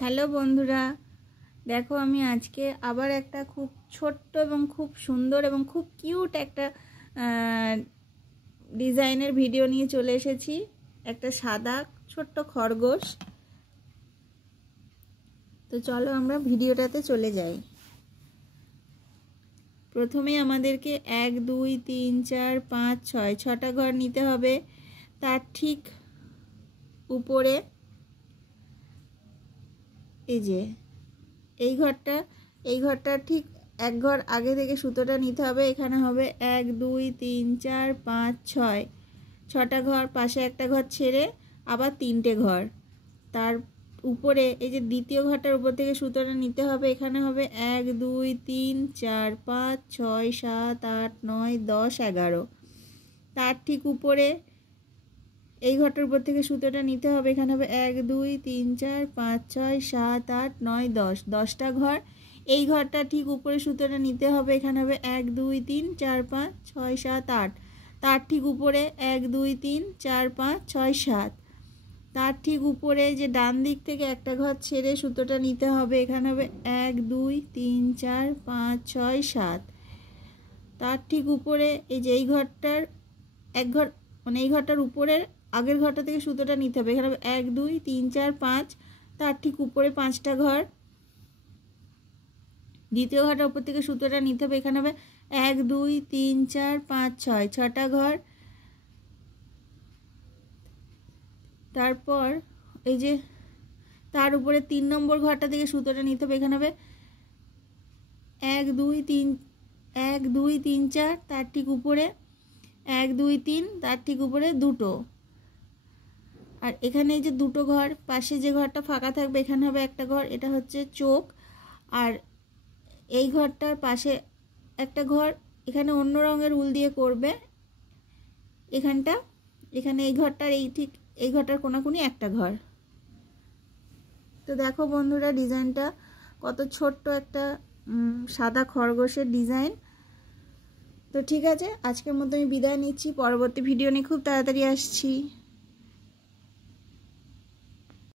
Hello বন্ধুরা, দেখো আমি আজকে আবার একটা খুব ছোট্ট এবং খুব সুন্দর এবং খুব কিউট একটা ডিজাইনের ভিডিও নিয়ে চলে এসেছি। একটা সাদা ছোট্ট খরগোশ। তো চলো আমরা ভিডিওটাতে চলে যাই। প্রথমে আমাদেরকে 1 2 3 4 5 6 ছটা ঘর নিতে হবে। তার ঠিক উপরে এই যে এই ঘরটা ঠিক এক ঘর আগে থেকে সুতোটা নিতে হবে। এখানে হবে 1 2 3 4 5 6 ছটা ঘর, পাশে একটা ঘর ছেড়ে আবার 3টে ঘর। তার উপরে এই যে দ্বিতীয় ঘরটার উপর থেকে সুতোটা নিতে হবে। এখানে হবে 1 2 3 4 5 6 7 8 9 10 11। তার ঠিক উপরে এই ঘরটার উপর থেকে সুতোটা নিতে হবে। এখানে হবে 1 2 3 4 5 6 7 8 9 10 10টা ঘর। এই ঘরটা ঠিক উপরে সুতোটা নিতে হবে। এখানে হবে 1 2 3 4 5 6 7 8। তার ঠিক উপরে 1 2 3 4 5 6 7। তার ঠিক উপরে যে ডান দিক থেকে একটা ঘর ছেড়ে সুতোটা নিতে হবে। এখানে হবে 1 2 3 4 5 6 7। তার ঠিক উপরে এই যে এই ঘরটার এক ঘর, মানে এই ঘরটার উপরের আগের ঘরটা থেকে সুতোটা নিতে হবে। এখানে হবে 1 2 3 4 5। তার ঠিক উপরে 5টা ঘর। দ্বিতীয় ঘরটার উপর থেকে সুতোটা নিতে হবে। এখানে হবে 1 2 3 4 5 6 ছটা ঘর। তারপর এই যে তার উপরে 3 নম্বর ঘরটা থেকে সুতোটা নিতে হবে। এখানে হবে 1 2 3 1 2 3 4। তার ঠিক উপরে 1 2 3। তার ঠিক উপরে দুটো। আর এখানে এই যে দুটো ঘর, পাশে যে ঘরটা ফাঁকা থাকবে এখানে হবে একটা ঘর, এটা হচ্ছে চোখ। আর এই ঘরটার পাশে একটা ঘর, এখানে অন্য রঙের উল দিয়ে করবে এখানটা। এখানে এই ঘরটার এই ঘরটার কোনাকুনি একটা ঘর। তো দেখো বন্ধুরা, ডিজাইনটা কত ছোট্ট একটা সাদা খরগোশের ডিজাইন। তো ঠিক আছে, আজকের মতো আমি বিদায় নিচ্ছি। পরবর্তী ভিডিও নিয়ে খুব তাড়াতাড়ি আসছি।